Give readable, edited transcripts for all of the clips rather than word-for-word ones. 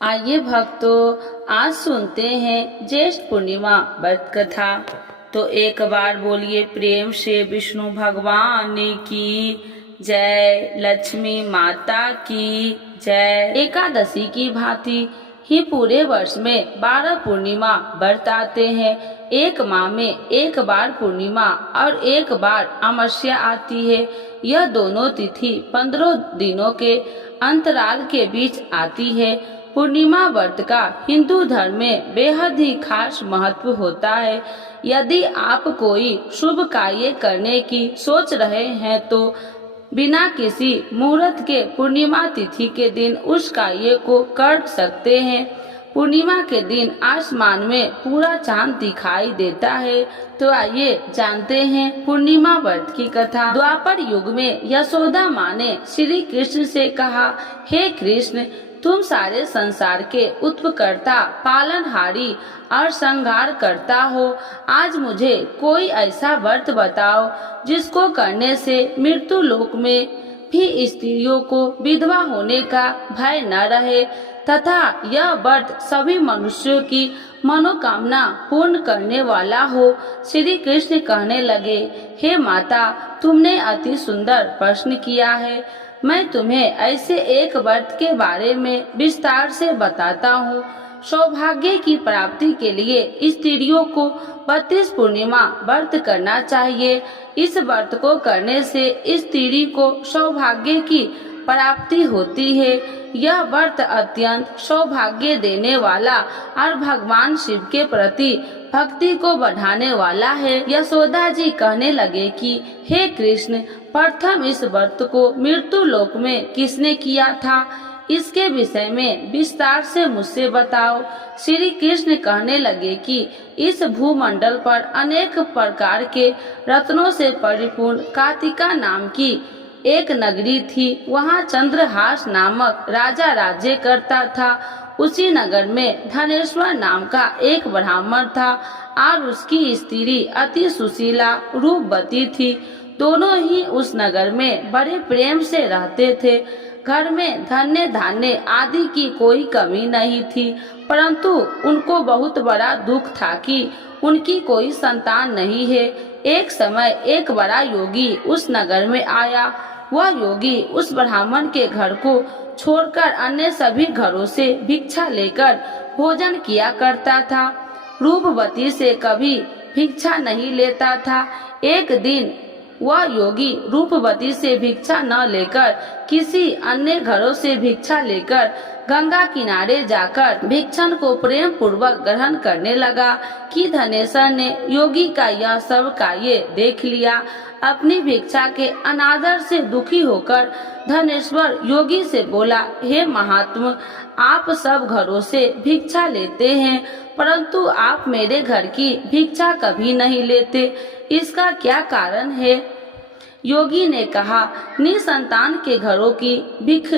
आइए भक्तों, आज सुनते हैं ज्येष्ठ पूर्णिमा व्रत कथा। तो एक बार बोलिए प्रेम से विष्णु भगवान की जय, लक्ष्मी माता की जय। एकादशी की भांति ही पूरे वर्ष में 12 पूर्णिमा व्रत आते हैं। एक माह में एक बार पूर्णिमा और एक बार अमावस्या आती है। यह दोनों तिथि 15 दिनों के अंतराल के बीच आती है। पूर्णिमा व्रत का हिंदू धर्म में बेहद ही खास महत्व होता है। यदि आप कोई शुभ कार्य करने की सोच रहे हैं तो बिना किसी मुहूर्त के पूर्णिमा तिथि के दिन उस कार्य को कर सकते हैं। पूर्णिमा के दिन आसमान में पूरा चांद दिखाई देता है। तो आइए जानते हैं पूर्णिमा व्रत की कथा। द्वापर युग में यशोदा माँ ने श्री कृष्ण से कहा, हे कृष्ण, तुम सारे संसार के उत्पकर्ता, पालनहारी और संहार करता हो। आज मुझे कोई ऐसा व्रत बताओ जिसको करने से मृत्यु लोक में भी स्त्रियों को विधवा होने का भय न रहे तथा यह व्रत सभी मनुष्यों की मनोकामना पूर्ण करने वाला हो। श्री कृष्ण कहने लगे, हे माता, तुमने अति सुंदर प्रश्न किया है। मैं तुम्हें ऐसे एक व्रत के बारे में विस्तार से बताता हूँ। सौभाग्य की प्राप्ति के लिए स्त्रियों को 32 पूर्णिमा व्रत करना चाहिए। इस व्रत को करने से स्त्री को सौभाग्य की प्राप्ति होती है। यह व्रत अत्यंत सौभाग्य देने वाला और भगवान शिव के प्रति भक्ति को बढ़ाने वाला है। यशोदा जी कहने लगे कि हे कृष्ण, प्रथम इस व्रत को मृत्यु लोक में किसने किया था, इसके विषय में विस्तार से मुझसे बताओ। श्री कृष्ण कहने लगे कि इस भूमंडल पर अनेक प्रकार के रत्नों से परिपूर्ण कार्तिका नाम की एक नगरी थी। वहाँ चंद्रहास नामक राजा राज्य करता था। उसी नगर में धनेश्वर नाम का एक ब्राह्मण था और उसकी स्त्री अति सुशीला रूपवती थी। दोनों ही उस नगर में बड़े प्रेम से रहते थे। घर में धन्य धान्य आदि की कोई कमी नहीं थी, परंतु उनको बहुत बड़ा दुख था कि उनकी कोई संतान नहीं है। एक समय एक बड़ा योगी उस नगर में आया। वह योगी उस ब्राह्मण के घर को छोड़कर अन्य सभी घरों से भिक्षा लेकर भोजन किया करता था। रूपवती से कभी भिक्षा नहीं लेता था। एक दिन वह योगी रूपवती से भिक्षा न लेकर किसी अन्य घरों से भिक्षा लेकर गंगा किनारे जाकर भिक्षण को प्रेम पूर्वक ग्रहण करने लगा कि धनेश्वर ने योगी का यह सब कार्य देख लिया। अपनी भिक्षा के अनादर से दुखी होकर धनेश्वर योगी से बोला, हे महात्मा, आप सब घरों से भिक्षा लेते हैं, परंतु आप मेरे घर की भिक्षा कभी नहीं लेते। इसका क्या कारण है? योगी ने कहा, निसंतान के घरों की भिख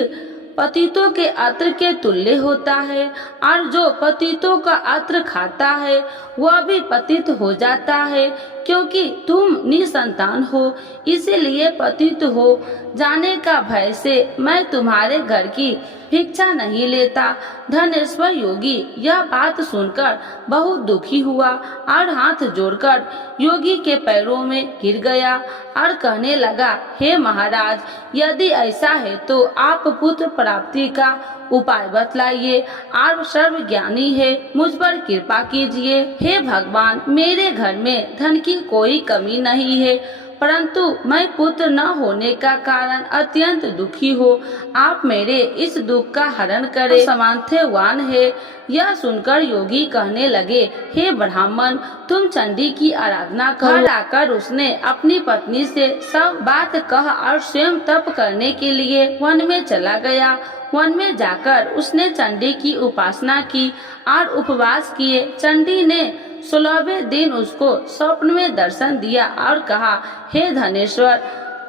पतितों के अत्र के तुल्य होता है और जो पतितों का अत्र खाता है वह भी पतित हो जाता है। क्योंकि तुम निसंतान हो, इसीलिए पतित हो जाने का भय से मैं तुम्हारे घर की भिक्षा नहीं लेता। धनेश्वर योगी यह बात सुनकर बहुत दुखी हुआ और हाथ जोड़कर योगी के पैरों में गिर गया और कहने लगा, हे महाराज, यदि ऐसा है तो आप पुत्र प्राप्ति का उपाय बतलाइए। आप सर्वज्ञानी है, मुझ पर कृपा कीजिए। हे भगवान, मेरे घर में धन की कोई कमी नहीं है, परंतु मैं पुत्र न होने का कारण अत्यंत दुखी हो। आप मेरे इस दुख का हरण करें, सामर्थ्यवान है। यह सुनकर योगी कहने लगे, हे ब्राह्मण, तुम चंडी की आराधना करो। आकर उसने अपनी पत्नी से सब बात कह और स्वयं तप करने के लिए वन में चला गया। वन में जाकर उसने चंडी की उपासना की और उपवास किए। चंडी ने 16वें दिन उसको स्वप्न में दर्शन दिया और कहा, हे धनेश्वर,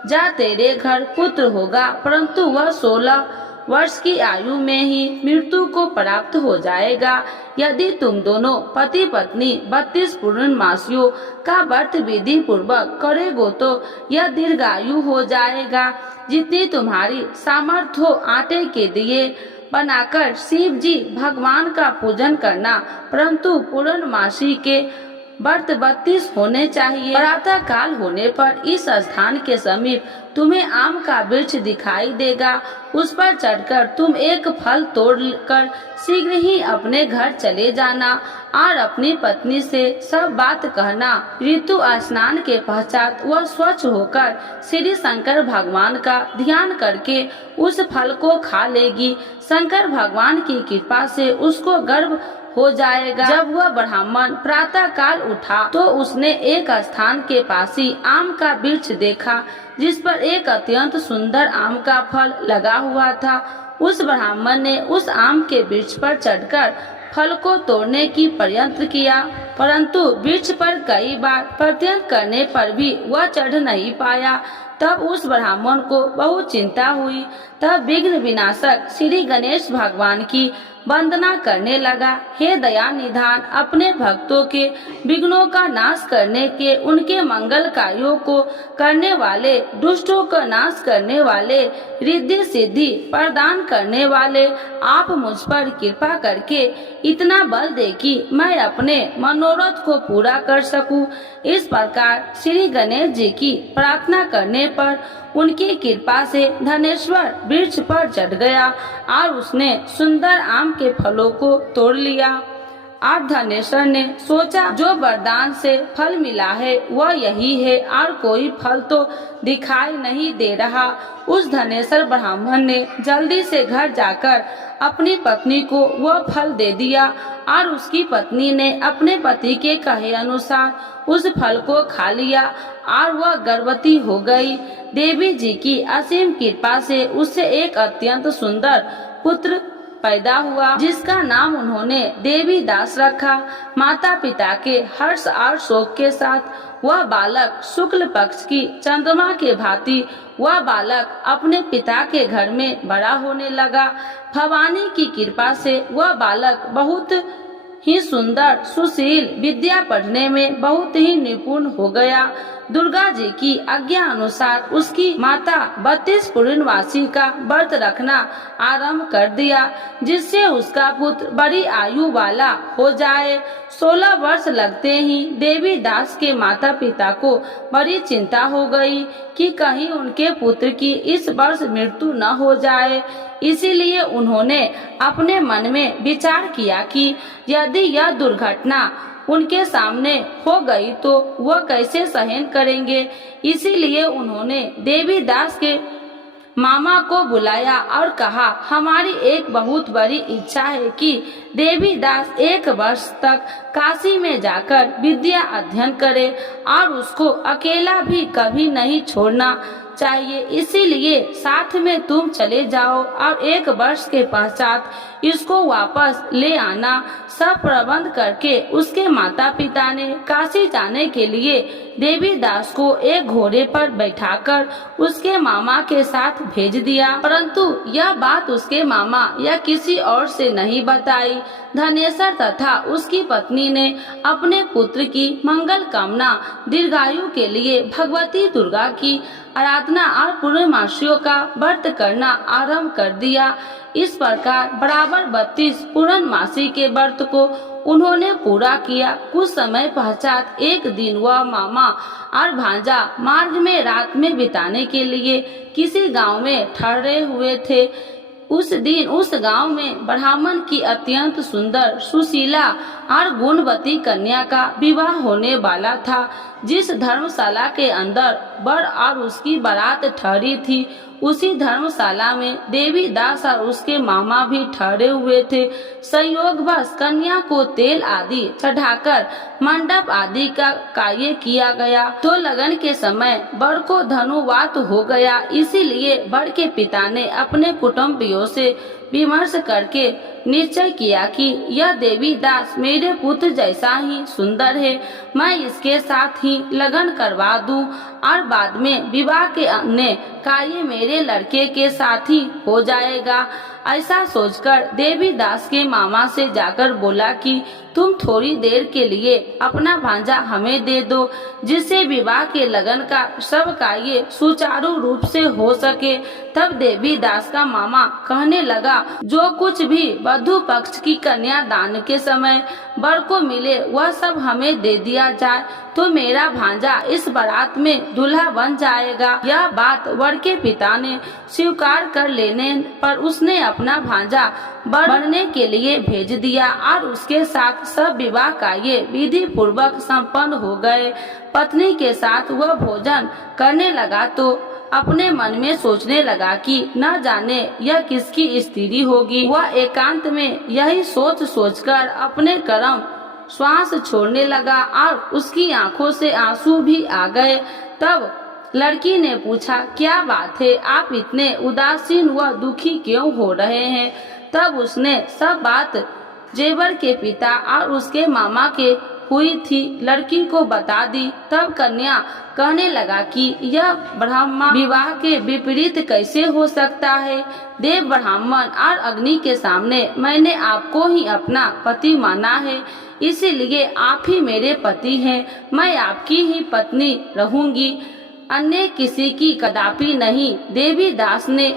जा, तेरे घर पुत्र होगा, परंतु वह 16 वर्ष की आयु में ही मृत्यु को प्राप्त हो जाएगा। यदि तुम दोनों पति पत्नी 32 पूर्णमासियों का व्रत विधि पूर्वक करेगो तो यह दीर्घायु हो जाएगा। जितनी तुम्हारी सामर्थ्य हो आटे के दिए बनाकर शिव जी भगवान का पूजन करना, परंतु पूर्णमासी के व्रत 32 होने चाहिए। प्रातः काल होने पर इस स्थान के समीप तुम्हें आम का वृक्ष दिखाई देगा। उस पर चढ़कर तुम एक फल तोड़कर शीघ्र ही अपने घर चले जाना और अपनी पत्नी से सब बात कहना। ऋतु स्नान के पश्चात वह स्वच्छ होकर श्री शंकर भगवान का ध्यान करके उस फल को खा लेगी। शंकर भगवान की कृपा से उसको गर्भ हो जाएगा। जब वह ब्राह्मण प्रातः काल उठा तो उसने एक स्थान के पास ही आम का वृक्ष देखा, जिस पर एक अत्यंत सुंदर आम का फल लगा हुआ था। उस ब्राह्मण ने उस आम के वृक्ष पर चढ़कर फल को तोड़ने की प्रयत्न किया, परंतु वृक्ष पर कई बार प्रयत्न करने पर भी वह चढ़ नहीं पाया। तब उस ब्राह्मण को बहुत चिंता हुई। तब विघ्न विनाशक श्री गणेश भगवान की वंदना करने लगा। हे दया निधान, अपने भक्तों के विघ्नों का नाश करने के, उनके मंगल कार्यों को करने वाले, दुष्टों का नाश करने वाले, रिद्धि सिद्धि प्रदान करने वाले, आप मुझ पर कृपा करके इतना बल दे कि मैं अपने मनोरथ को पूरा कर सकूं। इस प्रकार श्री गणेश जी की प्रार्थना करने पर उनकी कृपा से धनेश्वर वृक्ष पर चढ़ गया और उसने सुंदर आम के फलों को तोड़ लिया। और धनेश्वर ने सोचा, जो वरदान से फल मिला है वह यही है और कोई फल तो दिखाई नहीं दे रहा। उस धनेश्वर ब्राह्मण ने जल्दी से घर जाकर अपनी पत्नी को वह फल दे दिया और उसकी पत्नी ने अपने पति के कहे अनुसार उस फल को खा लिया और वह गर्भवती हो गई। देवी जी की असीम कृपा से उससे एक अत्यंत सुंदर पुत्र पैदा हुआ, जिसका नाम उन्होंने देवी दास रखा। माता पिता के हर्ष और शोक के साथ वह बालक शुक्ल पक्ष की चंद्रमा के भांति वह बालक अपने पिता के घर में बड़ा होने लगा। भवानी की कृपा से वह बालक बहुत ही सुंदर, सुशील, विद्या पढ़ने में बहुत ही निपुण हो गया। दुर्गा जी की आज्ञा अनुसार उसकी माता 32 पूर्णमासी का व्रत रखना आरंभ कर दिया, जिससे उसका पुत्र बड़ी आयु वाला हो जाए। 16 वर्ष लगते ही देवी दास के माता पिता को बड़ी चिंता हो गई कि कहीं उनके पुत्र की इस वर्ष मृत्यु न हो जाए। इसीलिए उन्होंने अपने मन में विचार किया कि यदि यह दुर्घटना उनके सामने हो गई तो वह कैसे सहन करेंगे। इसीलिए उन्होंने देवी दास के मामा को बुलाया और कहा, हमारी एक बहुत बड़ी इच्छा है कि देवी दास 1 वर्ष तक काशी में जाकर विद्या अध्ययन करे और उसको अकेला भी कभी नहीं छोड़ना चाहिए। इसीलिए साथ में तुम चले जाओ और 1 वर्ष के पश्चात इसको वापस ले आना। सब प्रबंध करके उसके माता पिता ने काशी जाने के लिए देवी दास को एक घोड़े पर बैठाकर उसके मामा के साथ भेज दिया, परंतु यह बात उसके मामा या किसी और से नहीं बताई। धनेश्वर तथा उसकी पत्नी ने अपने पुत्र की मंगल कामना दीर्घायु के लिए भगवती दुर्गा की आराधना और पूर्णमासियों का व्रत करना आरंभ कर दिया। इस प्रकार बराबर 32 पूर्णमासी के व्रत को उन्होंने पूरा किया। कुछ समय पश्चात एक दिन वह मामा और भांजा मार्ग में रात में बिताने के लिए किसी गांव में ठहरे हुए थे। उस दिन उस गांव में ब्राह्मण की अत्यंत सुंदर, सुशीला और गुणवती कन्या का विवाह होने वाला था। जिस धर्मशाला के अंदर वर और उसकी बारात ठहरी थी, उसी धर्मशाला में देवी दास और उसके मामा भी ठहरे हुए थे। संयोगवश कन्या को तेल आदि चढ़ाकर मंडप आदि का कार्य किया गया। तो लगन के समय वर को धनुवात हो गया। इसीलिए वर के पिता ने अपने कुटुंबियों से विमर्श करके निश्चय किया कि यह देवी दास मेरे पुत्र जैसा ही सुंदर है, मैं इसके साथ ही लगन करवा दूं और बाद में विवाह के अन्य कार्य मेरे लड़के के साथ ही हो जाएगा। ऐसा सोचकर देवी दास के मामा से जाकर बोला कि तुम थोड़ी देर के लिए अपना भांजा हमें दे दो, जिससे विवाह के लगन का सब कार्य सुचारू रूप से हो सके। तब देवी दास का मामा कहने लगा, जो कुछ भी वधू पक्ष की कन्या दान के समय वर को मिले वह सब हमें दे दिया जाए, तो मेरा भांजा इस बारात में दूल्हा बन जाएगा। यह बात वर के पिता ने स्वीकार कर लेने पर उसने अपना भांजा वर बनने के लिए भेज दिया और उसके साथ सब विवाह कार्य विधि पूर्वक संपन्न हो गए। पत्नी के साथ वह भोजन करने लगा तो अपने मन में सोचने लगा कि न जाने यह किसकी स्त्री होगी। वह एकांत में यही सोच सोचकर अपने कर्म श्वास छोड़ने लगा और उसकी आंखों से आंसू भी आ गए। तब लड़की ने पूछा, क्या बात है, आप इतने उदासीन व दुखी क्यों हो रहे हैं? तब उसने सब बात जेवर के पिता और उसके मामा के हुई थी लड़की को बता दी। तब कन्या कहने लगा कि यह ब्राह्मण विवाह के विपरीत कैसे हो सकता है? देव ब्राह्मण और अग्नि के सामने मैंने आपको ही अपना पति माना है, इसीलिए आप ही मेरे पति हैं। मैं आपकी ही पत्नी रहूंगी, अन्य किसी की कदापि नहीं। देवी दास ने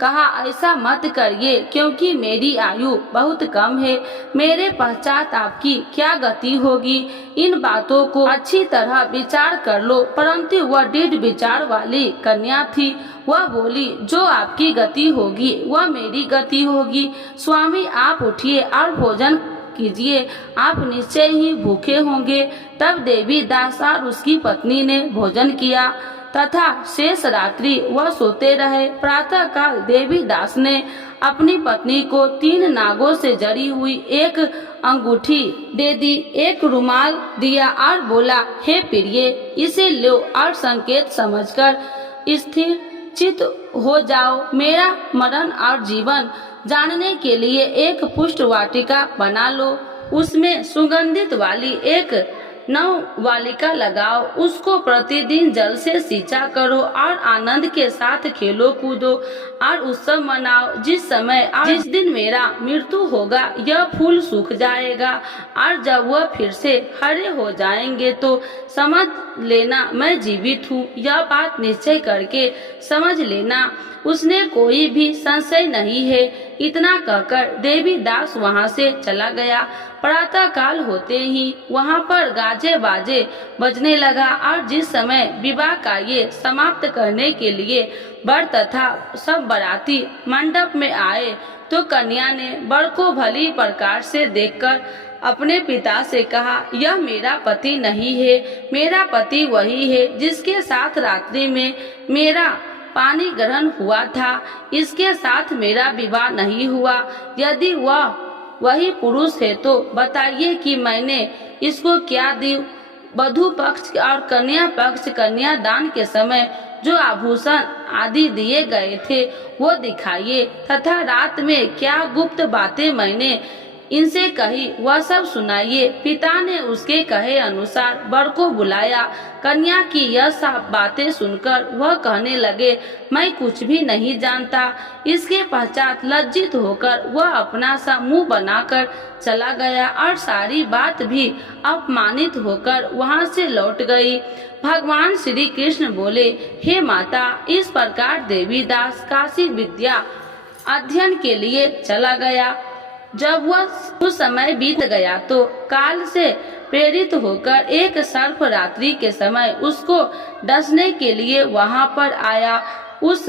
कहा, ऐसा मत करिए, क्योंकि मेरी आयु बहुत कम है। मेरे पश्चात आपकी क्या गति होगी, इन बातों को अच्छी तरह विचार कर लो। परंतु वह दृढ़ विचार वाली कन्या थी। वह बोली, जो आपकी गति होगी वह मेरी गति होगी। स्वामी, आप उठिए और भोजन कीजिए, आप निश्चय ही भूखे होंगे। तब देवी दास और उसकी पत्नी ने भोजन किया तथा शेष रात्रि वह सोते रहे। प्रातः काल देवी दास ने अपनी पत्नी को 3 नागों से जड़ी हुई एक अंगूठी दे दी, एक रुमाल दिया और बोला, हे प्रिय, इसे लो और संकेत समझकर स्थिर चित हो जाओ। मेरा मरण और जीवन जानने के लिए एक पुष्ट वाटिका बना लो, उसमें सुगंधित वाली एक नववालिका लगाओ, उसको प्रतिदिन जल से सिंचा करो और आनंद के साथ खेलो कूदो और उत्सव मनाओ। जिस समय और जिस दिन मेरा मृत्यु होगा यह फूल सूख जाएगा और जब वह फिर से हरे हो जाएंगे तो समझ लेना मैं जीवित हूँ। यह बात निश्चय करके समझ लेना, उसने कोई भी संशय नहीं है। इतना कहकर देवी दास वहाँ से चला गया। प्रातः काल होते ही वहाँ पर गाजे बाजे बजने लगा और जिस समय विवाह कार्य समाप्त करने के लिए वर तथा सब बाराती मंडप में आए तो कन्या ने वर को भली प्रकार से देखकर अपने पिता से कहा, यह मेरा पति नहीं है, मेरा पति वही है जिसके साथ रात्रि में मेरा पानी ग्रहण हुआ था, इसके साथ मेरा विवाह नहीं हुआ। यदि वह वही पुरुष है तो बताइए कि मैंने इसको क्या दी। वधू पक्ष और कन्या पक्ष कन्या दान के समय जो आभूषण आदि दिए गए थे वो दिखाइए तथा रात में क्या गुप्त बातें मैंने इनसे कही वह सब सुनाइए। पिता ने उसके कहे अनुसार वर को बुलाया। कन्या की यह सब बातें सुनकर वह कहने लगे, मैं कुछ भी नहीं जानता। इसके पश्चात लज्जित होकर वह अपना सा मुंह बनाकर चला गया और सारी बात भी अपमानित होकर वहां से लौट गई। भगवान श्री कृष्ण बोले, हे माता, इस प्रकार देवी दास काशी विद्या अध्ययन के लिए चला गया। जब वह कुछ समय बीत गया तो काल से प्रेरित होकर एक सर्प रात्रि के समय उसको डसने के लिए वहां पर आया। उस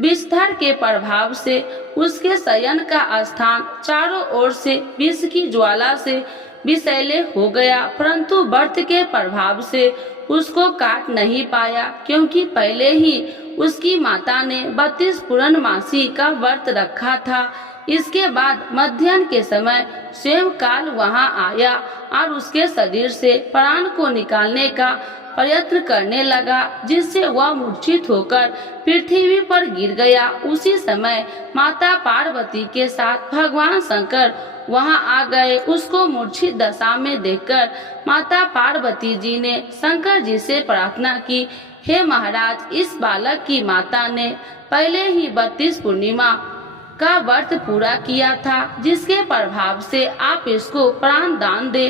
विस्तार के प्रभाव से उसके शयन का स्थान चारों ओर से विष की ज्वाला से विषैले हो गया, परंतु व्रत के प्रभाव से उसको काट नहीं पाया, क्योंकि पहले ही उसकी माता ने 32 पूर्णमासी का व्रत रखा था। इसके बाद मध्याह्न के समय स्वयं काल वहां आया और उसके शरीर से प्राण को निकालने का प्रयत्न करने लगा, जिससे वह मूर्छित होकर पृथ्वी पर गिर गया। उसी समय माता पार्वती के साथ भगवान शंकर वहां आ गए। उसको मूर्छित दशा में देखकर माता पार्वती जी ने शंकर जी से प्रार्थना की, हे महाराज, इस बालक की माता ने पहले ही 32 पूर्णिमा का व्रत पूरा किया था, जिसके प्रभाव से आप इसको प्राण दान दे।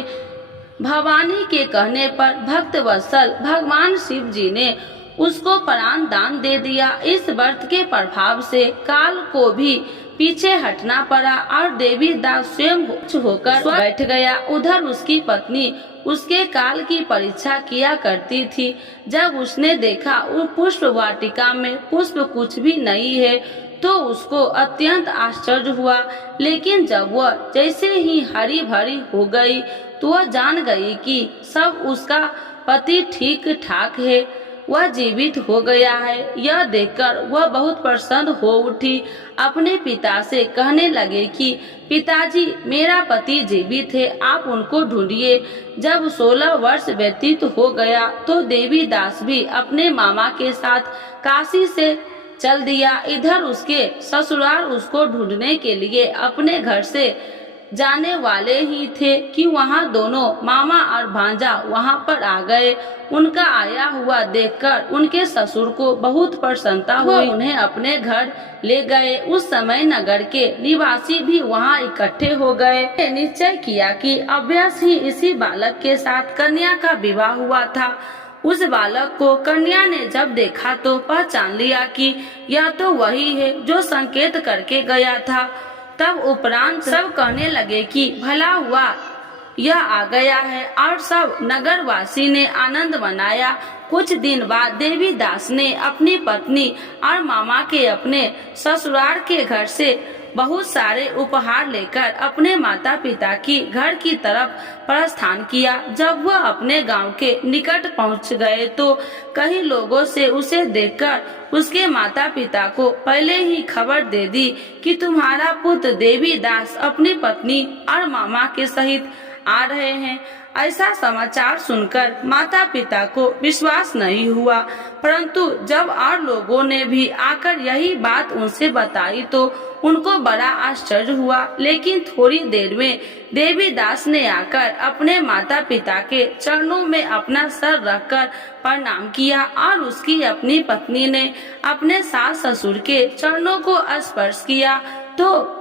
भवानी के कहने पर भक्त वत्सल भगवान शिव जी ने उसको प्राण दान दे दिया। इस व्रत के प्रभाव से काल को भी पीछे हटना पड़ा और देवी दास स्वयं होकर बैठ गया। उधर उसकी पत्नी उसके काल की परीक्षा किया करती थी। जब उसने देखा उस पुष्प वाटिका में पुष्प कुछ भी नहीं है तो उसको अत्यंत आश्चर्य हुआ, लेकिन जब वह जैसे ही हरी भरी हो गई तो वह जान गई कि सब उसका पति ठीक ठाक है, वह जीवित हो गया है। यह देखकर वह बहुत प्रसन्न हो उठी। अपने पिता से कहने लगे कि पिताजी, मेरा पति जीवित है, आप उनको ढूंढिए। जब 16 वर्ष व्यतीत हो गया तो देवी दास भी अपने मामा के साथ काशी से चल दिया। इधर उसके ससुराल उसको ढूंढने के लिए अपने घर से जाने वाले ही थे कि वहां दोनों मामा और भांजा वहां पर आ गए। उनका आया हुआ देखकर उनके ससुर को बहुत प्रसन्नता हुई। उन्हें अपने घर ले गए। उस समय नगर के निवासी भी वहां इकट्ठे हो गए। निश्चय किया कि अभ्यास ही इसी बालक के साथ कन्या का विवाह हुआ था। उस बालक को कन्या ने जब देखा तो पहचान लिया कि यह तो वही है जो संकेत करके गया था। तब उपरांत सब कहने लगे कि भला हुआ यह आ गया है, और सब नगरवासी ने आनंद मनाया। कुछ दिन बाद देवी दास ने अपनी पत्नी और मामा के अपने ससुराल के घर से बहुत सारे उपहार लेकर अपने माता पिता की घर की तरफ प्रस्थान किया। जब वह अपने गांव के निकट पहुंच गए तो कई लोगों से उसे देखकर उसके माता पिता को पहले ही खबर दे दी कि तुम्हारा पुत्र देवी दास अपनी पत्नी और मामा के सहित आ रहे हैं। ऐसा समाचार सुनकर माता पिता को विश्वास नहीं हुआ, परंतु जब और लोगों ने भी आकर यही बात उनसे बताई तो उनको बड़ा आश्चर्य हुआ। लेकिन थोड़ी देर में देवी दास ने आकर अपने माता पिता के चरणों में अपना सर रखकर प्रणाम किया और उसकी अपनी पत्नी ने अपने सास ससुर के चरणों को स्पर्श किया तो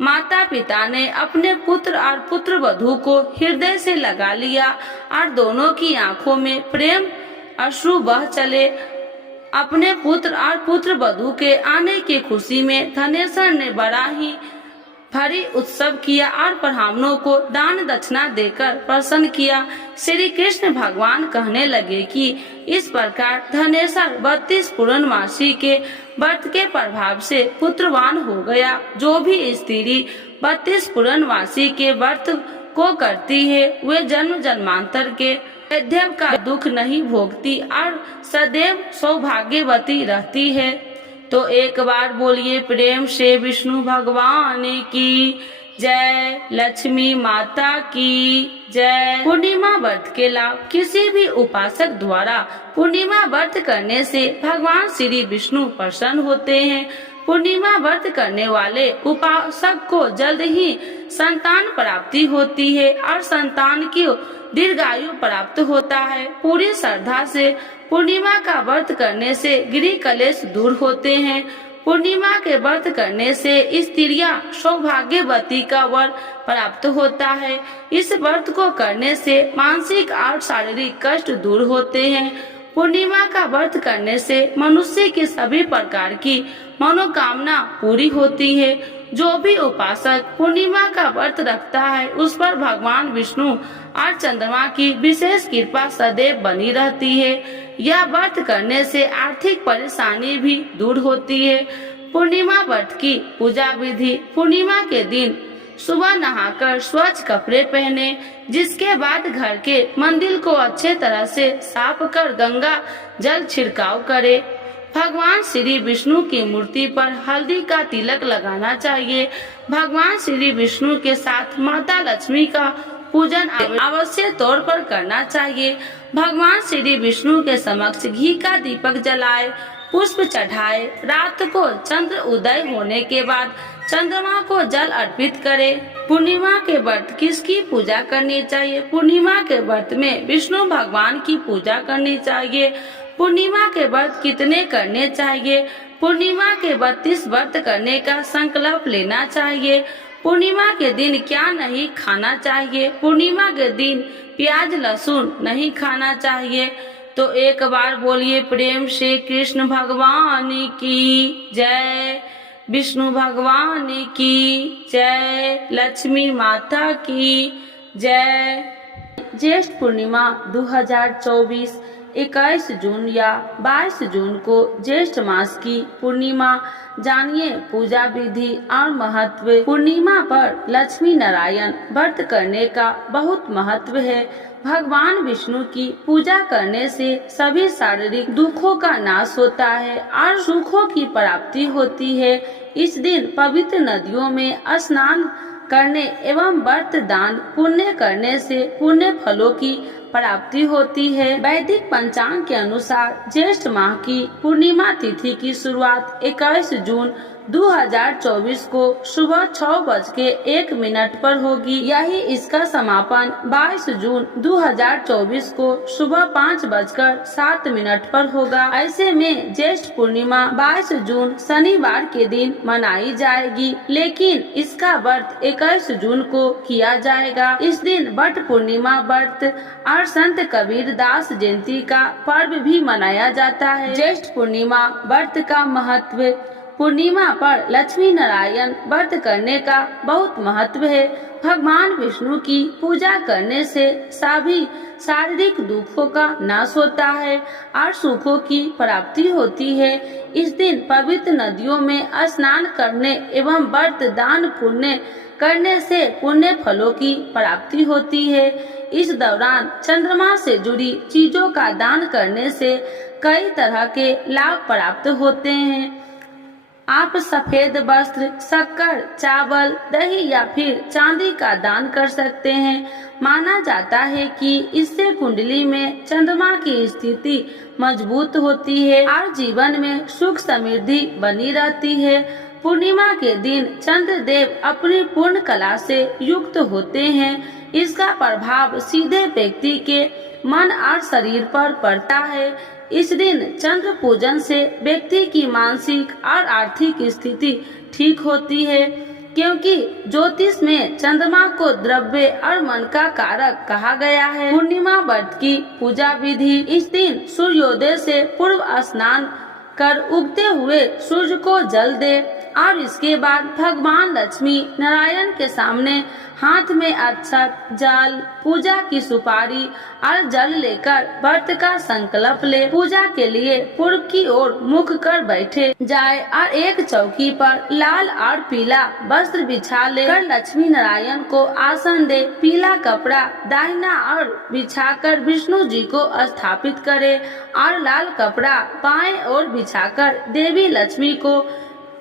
माता पिता ने अपने पुत्र और पुत्र वधू को हृदय से लगा लिया और दोनों की आंखों में प्रेम अश्रु बह चले। अपने पुत्र और पुत्र वधू के आने की खुशी में धनेश्वर ने बड़ा ही भारी उत्सव किया और ब्राह्मणों को दान दक्षिणा देकर प्रसन्न किया। श्री कृष्ण भगवान कहने लगे कि इस प्रकार धनेश्वर 32 पूर्णमासी के व्रत के प्रभाव से पुत्रवान हो गया। जो भी स्त्री 32 पूर्णमासी के व्रत को करती है वे जन्म जन्मांतर के वैधव्य का दुख नहीं भोगती और सदैव सौभाग्यवती रहती है। तो एक बार बोलिए प्रेम से विष्णु भगवान की जय, लक्ष्मी माता की जय। पूर्णिमा व्रत के लाभ। किसी भी उपासक द्वारा पूर्णिमा व्रत करने से भगवान श्री विष्णु प्रसन्न होते हैं। पूर्णिमा व्रत करने वाले उपासक को जल्द ही संतान प्राप्ति होती है और संतान की दीर्घायु प्राप्त होता है। पूरी श्रद्धा से पूर्णिमा का व्रत करने से गृह कलेश दूर होते हैं। पूर्णिमा के व्रत करने से स्त्रियां सौभाग्यवती का वर प्राप्त होता है। इस व्रत को करने से मानसिक और शारीरिक कष्ट दूर होते हैं। पूर्णिमा का व्रत करने से मनुष्य की सभी प्रकार की मनोकामना पूरी होती है। जो भी उपासक पूर्णिमा का व्रत रखता है उस पर भगवान विष्णु और चंद्रमा की विशेष कृपा सदैव बनी रहती है। यह व्रत करने से आर्थिक परेशानी भी दूर होती है। पूर्णिमा व्रत की पूजा विधि। पूर्णिमा के दिन सुबह नहाकर स्वच्छ कपड़े पहने, जिसके बाद घर के मंदिर को अच्छे तरह से साफ कर गंगा जल छिड़काव करे। भगवान श्री विष्णु की मूर्ति पर हल्दी का तिलक लगाना चाहिए। भगवान श्री विष्णु के साथ माता लक्ष्मी का पूजन अवश्य तौर पर करना चाहिए। भगवान श्री विष्णु के समक्ष घी का दीपक जलाए, पुष्प चढ़ाए। रात को चंद्र उदय होने के बाद चंद्रमा को जल अर्पित करे। पूर्णिमा के व्रत किसकी पूजा करनी चाहिए? पूर्णिमा के व्रत में विष्णु भगवान की पूजा करनी चाहिए। पूर्णिमा के व्रत कितने करने चाहिए? पूर्णिमा के 32 व्रत करने का संकल्प लेना चाहिए। पूर्णिमा के दिन क्या नहीं खाना चाहिए? पूर्णिमा के दिन प्याज लहसुन नहीं खाना चाहिए। तो एक बार बोलिए प्रेम से कृष्ण भगवान की जय, विष्णु भगवान की जय, लक्ष्मी माता की जय। ज्येष्ठ पूर्णिमा 2024 21 जून या 22 जून को ज्येष्ठ मास की पूर्णिमा। जानिए पूजा विधि और महत्व। पूर्णिमा पर लक्ष्मी नारायण व्रत करने का बहुत महत्व है। भगवान विष्णु की पूजा करने से सभी शारीरिक दुखों का नाश होता है और सुखों की प्राप्ति होती है। इस दिन पवित्र नदियों में स्नान करने एवं व्रत दान पुण्य करने से पुण्य फलों की प्राप्ति होती है। वैदिक पंचांग के अनुसार ज्येष्ठ माह की पूर्णिमा तिथि की शुरुआत 21 जून 2024 को सुबह 6:01 पर होगी। यही इसका समापन 22 जून 2024 को सुबह 5:07 पर होगा। ऐसे में ज्येष्ठ पूर्णिमा 22 जून शनिवार के दिन मनाई जाएगी, लेकिन इसका व्रत 21 जून को किया जाएगा। इस दिन वट पूर्णिमा व्रत और संत कबीर दास जयंती का पर्व भी मनाया जाता है। ज्येष्ठ पूर्णिमा व्रत का महत्व। पूर्णिमा पर लक्ष्मी नारायण व्रत करने का बहुत महत्व है। भगवान विष्णु की पूजा करने से सभी शारीरिक दुखों का नाश होता है और सुखों की प्राप्ति होती है। इस दिन पवित्र नदियों में स्नान करने एवं व्रत दान पुण्य करने से पुण्य फलों की प्राप्ति होती है। इस दौरान चंद्रमा से जुड़ी चीजों का दान करने से कई तरह के लाभ प्राप्त होते हैं। आप सफेद वस्त्र, शक्कर, चावल, दही या फिर चांदी का दान कर सकते हैं। माना जाता है कि इससे कुंडली में चंद्रमा की स्थिति मजबूत होती है और जीवन में सुख समृद्धि बनी रहती है। पूर्णिमा के दिन चंद्र देव अपनी पूर्ण कला से युक्त होते हैं। इसका प्रभाव सीधे व्यक्ति के मन और शरीर पर पड़ता है। इस दिन चंद्र पूजन से व्यक्ति की मानसिक और आर्थिक स्थिति ठीक होती है, क्योंकि ज्योतिष में चंद्रमा को द्रव्य और मन का कारक कहा गया है। पूर्णिमा व्रत की पूजा विधि। इस दिन सूर्योदय से पूर्व स्नान कर उगते हुए सूर्य को जल दे और इसके बाद भगवान लक्ष्मी नारायण के सामने हाथ में अक्षत, जल, पूजा की सुपारी और जल लेकर व्रत का संकल्प ले। पूजा के लिए पूर्व की ओर मुख कर बैठे जाए और एक चौकी पर लाल और पीला वस्त्र बिछा ले कर लक्ष्मी नारायण को आसन दे। पीला कपड़ा दाहिना और बिछाकर विष्णु जी को स्थापित करे और लाल कपड़ा बाएं ओर बिछाकर देवी लक्ष्मी को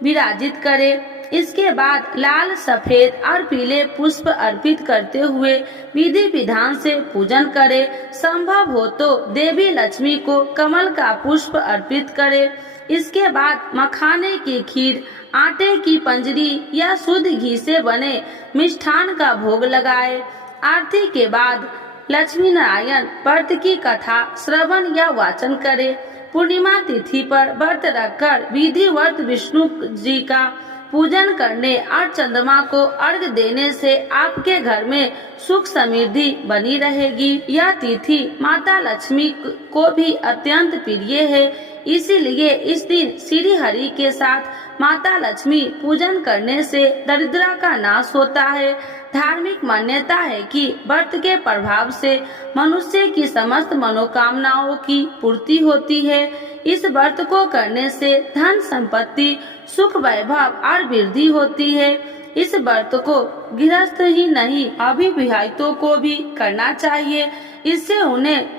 विराजित करे। इसके बाद लाल, सफेद और पीले पुष्प अर्पित करते हुए विधि विधान से पूजन करे। संभव हो तो देवी लक्ष्मी को कमल का पुष्प अर्पित करे। इसके बाद मखाने की खीर, आटे की पंजरी या शुद्ध घी से बने मिष्ठान का भोग लगाए। आरती के बाद लक्ष्मी नारायण व्रत की कथा श्रवण या वाचन करे। पूर्णिमा तिथि पर व्रत रखकर विधिवत विष्णु जी का पूजन करने और चंद्रमा को अर्घ देने से आपके घर में सुख समृद्धि बनी रहेगी। यह तिथि माता लक्ष्मी को भी अत्यंत प्रिय है, इसीलिए इस दिन श्री हरि के साथ माता लक्ष्मी पूजन करने से दरिद्रता का नाश होता है। धार्मिक मान्यता है कि व्रत के प्रभाव से मनुष्य की समस्त मनोकामनाओं की पूर्ति होती है। इस व्रत को करने से धन संपत्ति, सुख, वैभव और वृद्धि होती है। इस व्रत को गृहस्थ ही नहीं अविवाहितों को भी करना चाहिए। इससे उन्हें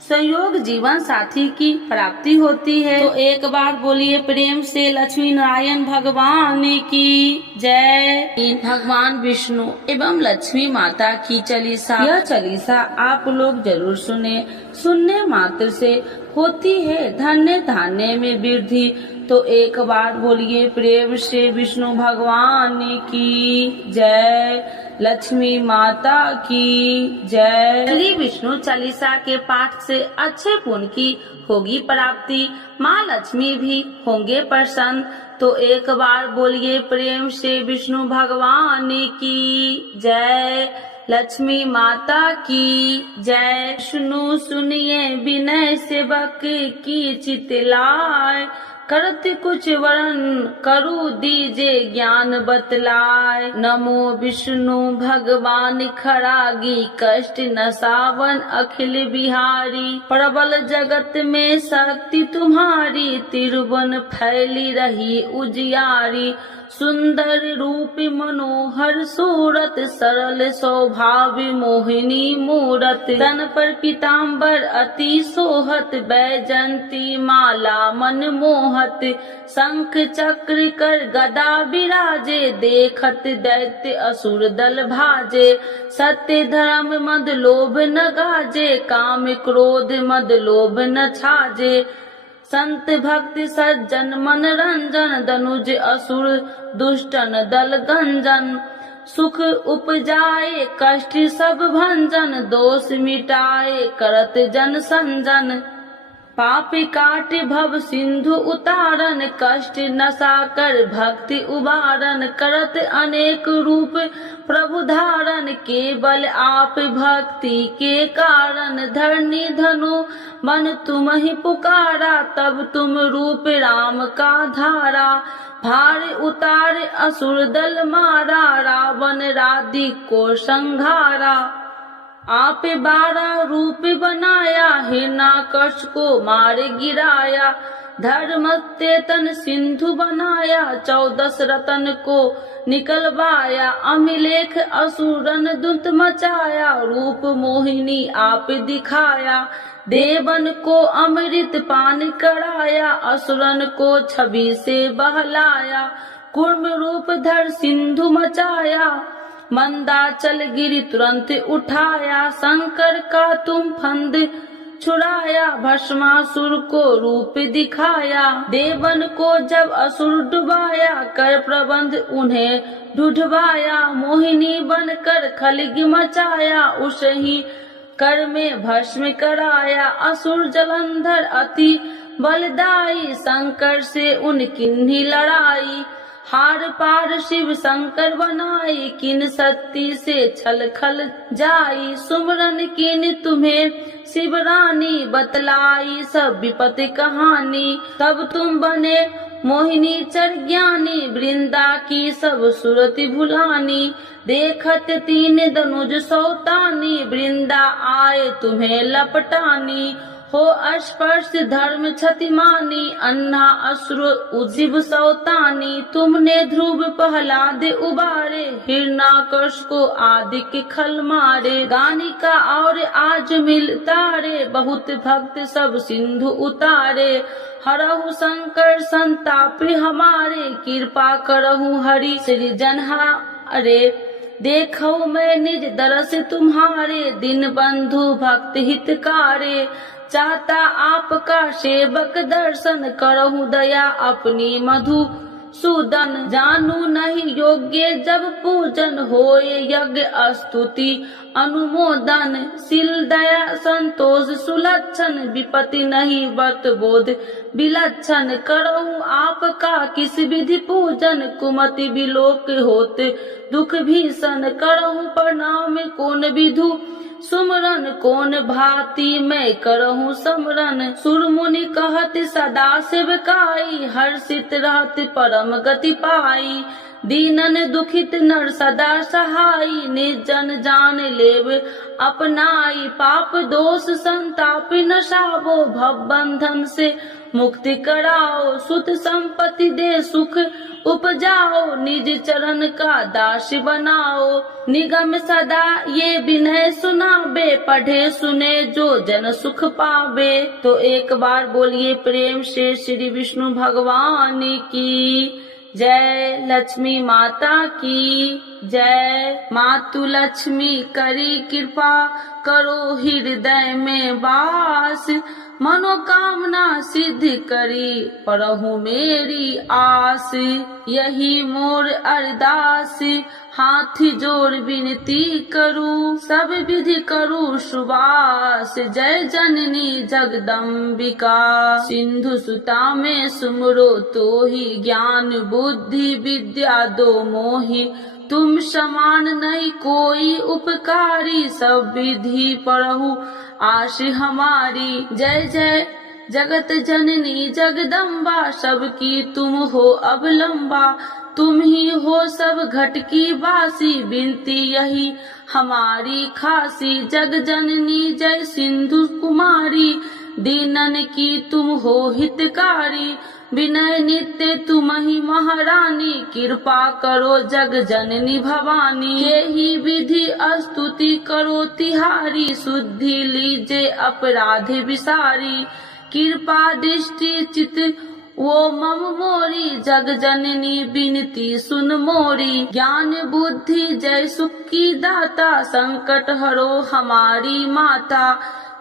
संयोग जीवन साथी की प्राप्ति होती है। तो एक बार बोलिए प्रेम से लक्ष्मी नारायण भगवान की जय। भगवान विष्णु एवं लक्ष्मी माता की चालीसा। यह चालीसा आप लोग जरूर सुने। सुनने मात्र से होती है धन्य धान्य में वृद्धि। तो एक बार बोलिए प्रेम से विष्णु भगवान की जय, लक्ष्मी माता की जय। श्री विष्णु चालीसा के पाठ से अच्छे पुण्य की होगी प्राप्ति, माँ लक्ष्मी भी होंगे प्रसन्न। तो एक बार बोलिए प्रेम से विष्णु भगवान की जय, लक्ष्मी माता की जय। सुनो सुनिए विनय सेवक की चितलाय, करत कुछ वरण करु दीजे ज्ञान बतलाय। नमो विष्णु भगवान खरागी, कष्ट नसावन अखिल बिहारी। प्रबल जगत में शक्ति तुम्हारी, तिरुवन फैली रही उजियारी। सुंदर रूप मनोहर सूरत, सरल स्वभाव मोहिनी मूरत। तन पर पीताम्बर अति सोहत, बैजंती माला मन मोहत। शंख चक्र कर गदा विराजे, देखत दैत्य असुर दल भाजे। सत्य धर्म मद लोभ न गाजे, काम क्रोध मद लोभ न छाजे। संत भक्त सज्जन मन रंजन, दनुज असुर दुष्टन दल गंजन। सुख उपजाए कष्ट सब भंजन, दोष मिटाए करत जन संजन। पाप काट भव सिंधु उतारन, कष्ट नसा कर भक्ति उबारन। करत अनेक रूप प्रभु धारण, केवल आप भक्ति के कारण। धरनी धनु मन तुम ही पुकारा, तब तुम रूप राम का धारा। भार उतार असुर दल मारा, रावण राधिक को संघारा। आप 12 रूप बनाया, हिरण्याकश को मार गिराया। धर्म तेतन सिंधु बनाया, 14 रतन को निकलवाया। अमिलेख असुरन दुत मचाया, रूप मोहिनी आप दिखाया। देवन को अमृत पान कराया, असुरन को छवि से बहलाया। कूर्म रूप धर सिंधु मचाया, मंदाचल गिरी तुरंत उठाया। शंकर का तुम फंद छुड़ाया, भस्मासुर को रूप दिखाया। देवन को जब असुर डुबाया, कर प्रबंध उन्हें ढूंढवाया। मोहिनी बनकर खलगी मचाया, उसही कर में भस्म कराया। असुर जलंधर अति बलदाई, शंकर से उनकी लड़ाई। हार पार शिव शंकर बनाई, किन सत्ती से छल खल जाई। सुमरन किन तुम्हें शिव रानी, बतलाई सब विपत्ति कहानी। तब तुम बने मोहिनी चर ज्ञानी, वृंदा की सब सुरति भुलानी। देखत 3 दनुज सौतानी, वृंदा आए तुम्हें लपटानी। हो स्पर्श धर्म क्षतिमानी, अन्ना असुर उज्जीव सौतानी। तुमने ध्रुव प्रहलाद उबारे, हिरण्याकश को आदि के खल मारे। गानिका और आज मिल तारे, बहुत भक्त सब सिंधु उतारे। हरहु शंकर संताप हमारे, कृपा करहु हरि सृजनहा अरे। देखो मैं निज दरस तुम्हारे, दिन बंधु भक्त हितकारे। चाहता आपका सेवक दर्शन, करहु दया अपनी मधु सूदन। जानू नहीं योग्य जब पूजन, होय यज्ञ स्तुति अनुमोदन। शील दया संतोष सुलक्षण, विपत्ति नहीं व्रत बोध विलक्षण। करहु आपका किस विधि पूजन, कुमति विलोक होत दुख भीषण। करहु प्रणाम कौन विधु सुमरन, कौन भांति मैं करहु समरन। सुर मुनि कहत सदा सेवकाई, हर्षित रहत परम गति पाई। दीनन दुखित नर सदा सहाई, निर्जन जान लेव अपनाई, पाप दोष संताप नसावो, भव बंधन से मुक्ति कराओ, सुत संपत्ति दे सुख उपजाओ, निज चरण का दास बनाओ, निगम सदा ये विनय सुनाबे, पढ़े सुने जो जन सुख पावे। तो एक बार बोलिए प्रेम से श्री विष्णु भगवान की जय, लक्ष्मी माता की जय। मातु लक्ष्मी करी कृपा, करो हृदय में वास, मनोकामना सिद्ध करी परहु मेरी आस, यही मोर अरदास हाथ जोड़ विनती करूं, सब विधि करूं सुबास, जय जननी जगदम्बिका। सिंधु सुता में सुमरो तो ही, ज्ञान बुद्धि विद्या दो मोहि, तुम समान नहीं कोई उपकारी, सब विधि परहु आश हमारी। जय जय जगत जननी जगदम्बा, सबकी तुम हो अवलंबा, तुम ही हो सब घट की वासी, विनती यही हमारी खासी। जग जननी जय सिंधु कुमारी, दीनन की तुम हो हितकारी, विनय नित्य तुम ही महारानी, कृपा करो जग जननी भवानी, यही विधि स्तुति करो तिहारी, शुद्धि लीजे अपराध विसारी, कृपा दृष्टि चित वो मम मोरी, जग जननी बिनती सुन मोरी, ज्ञान बुद्धि जय सुख की दाता, संकट हरो हमारी माता।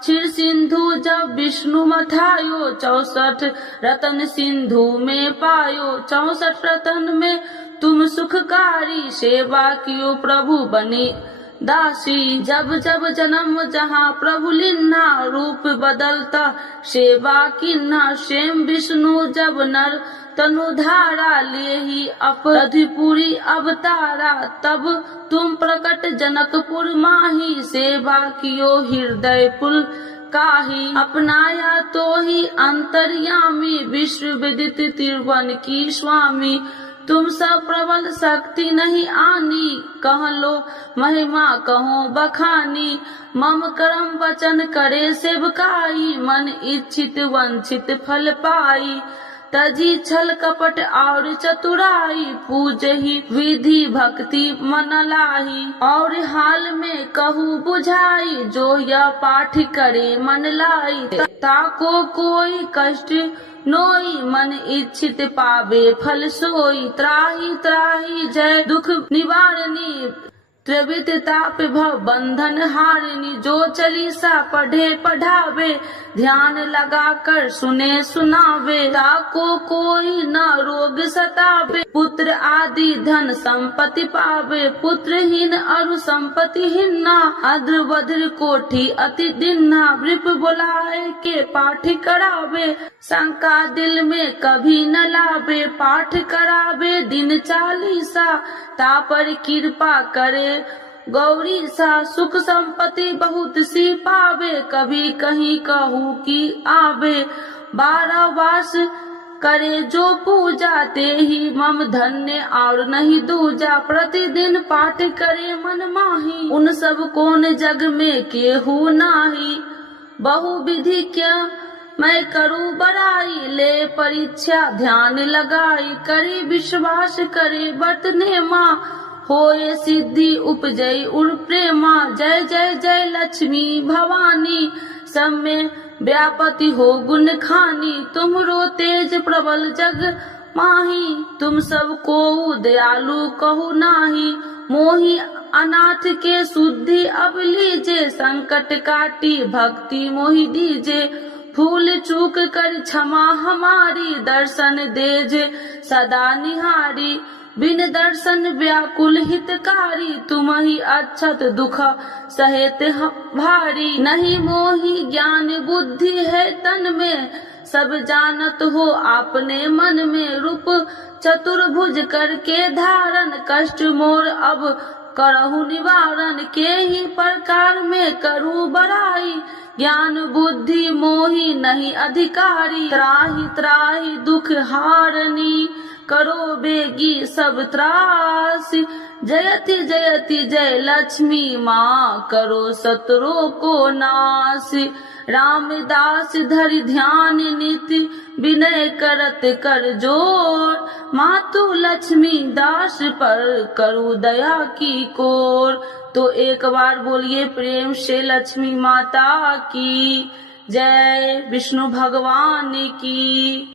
क्षीर सिंधु जब विष्णु मथायो, 64 रतन सिंधु में पायो, 64 रतन में तुम सुखकारी, सेवा कियो प्रभु बने दासी। जब जब जन्म जहाँ प्रभु लिन्हा, रूप बदलता सेवा किन्हा, शेम विष्णु जब नर तनु धारा, ले ही अपराधिपुरी अवतारा, तब तुम प्रकट जनकपुर माही, सेवा कियो हृदय पुल काही, अपनाया तो ही अंतर्यामी, विश्व विदित त्रिभुवन की स्वामी, तुम सब प्रबल शक्ति नहीं आनी, कह लो महिमा कहो बखानी, मम कर्म वचन करे सेवकाई, मन इच्छित वंचित फल पाई, तजी छल कपट और चतुराई, पूजहि विधि भक्ति मन लाही, और हाल में कहूँ बुझाई, जो यह पाठ करे मन लाई, ताको कोई कष्ट नोई, मन इच्छित पावे फल सोई, त्राही त्राही जय दुख निवारणी, त्रिविध ताप भव बंधन हारिणी, जो चालीसा पढ़े पढ़ावे, ध्यान लगा कर सुने सुनावे, ताको कोई न रोग सतावे, पुत्र आदि धन संपत्ति पावे, पुत्रहीन अरु संपत्ति हिन्ना, अद्र वज्र कोठी अति दिन्ना, वृप बुलाए के पाठ करावे, शंका दिल में कभी न लावे, पाठ करावे दिन 40, तापर कृपा करे गौरी सा, सुख संपत्ति बहुत सी पावे, कभी कहीं कहूँ की आवे, 12 वास करे जो पूजा, ते ही मम धन्य और नहीं दूजा, प्रतिदिन पाठ करे मन माही, उन सब कौन जग में केहू नाही, बहु विधि क्या मैं करूँ बड़ाई, ले परीक्षा ध्यान लगाई, करे विश्वास करे व्रत नेमा, होए सिद्धि उपजय उर प्रेमा। जय जय जय लक्ष्मी भवानी, सब में व्यापति हो गुण खानी, तुमरो तेज प्रबल जग माही, तुम सब को दयालु कहु नाही, मोहि अनाथ के शुद्धि अब लीजे, संकट काटी भक्ति मोहि दीजे, भूल चूक कर क्षमा हमारी, दर्शन देजे सदा निहारी, बिन दर्शन व्याकुल हितकारी, तुम ही अक्षत दुख सहेत भारी, नहीं मोहि ज्ञान बुद्धि है तन में, सब जानत हो आपने मन में, रूप चतुर्भुज करके धारण, कष्ट मोर अब करहु निवारण, के ही प्रकार में करूँ बड़ाई, ज्ञान बुद्धि मोहि नहीं अधिकारी, त्राहि त्राहि दुख हारनी, करो बेगी सब त्रास। जयति जयति जय लक्ष्मी माँ, करो शत्रुओं को नाश। रामदास धरि ध्यान नित, विनय करत कर जोर। मातु लक्ष्मी दास पर, करू दया की कोर। तो एक बार बोलिए प्रेम से लक्ष्मी माता की जय, विष्णु भगवान की।